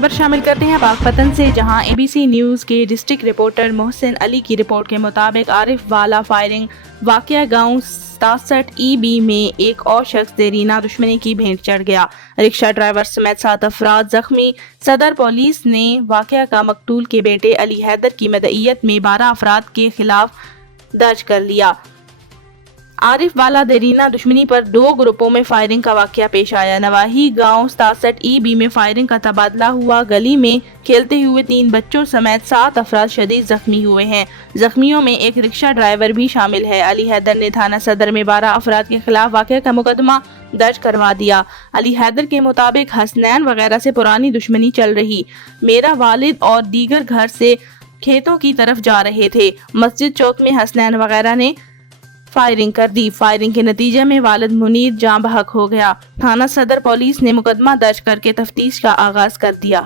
खबर शामिल करते हैं पाकपतन से, जहां एबीसी न्यूज़ के डिस्ट्रिक्ट रिपोर्टर मोहसिन अली की रिपोर्ट के मुताबिक आरिफ वाला फायरिंग वाक़या गांव 67 EB में एक और शख्स देरीना दुश्मनी की भेंट चढ़ गया। रिक्शा ड्राइवर समेत 7 अफराद जख्मी। सदर पुलिस ने वाक़या का मकतूल के बेटे अली हैदर की मदईयत में 12 अफराद के खिलाफ दर्ज कर लिया। आरिफ वाला देरीना दुश्मनी पर 2 ग्रुपों में फायरिंग का वाकया पेश आया। नवाही गांव 67 EB में फायरिंग का तबादला हुआ। गली में खेलते हुए 3 बच्चों समेत 7 अफराद शदीद जख्मी हुए हैं। जख्मियों में एक रिक्शा ड्राइवर भी शामिल है। अली हैदर ने थाना सदर में 12 अफराद के खिलाफ वाकया का मुकदमा दर्ज करवा दिया। अली हैदर के मुताबिक हसनैन वगैरह से पुरानी दुश्मनी चल रही। मेरा वालिद और दीगर घर से खेतों की तरफ जा रहे थे। मस्जिद चौक में हसनैन वगैरह ने फायरिंग कर दी। फायरिंग के नतीजे में वालिद मुनीर जाँ बहक हो गया। थाना सदर पुलिस ने मुकदमा दर्ज करके तफ्तीश का आगाज कर दिया।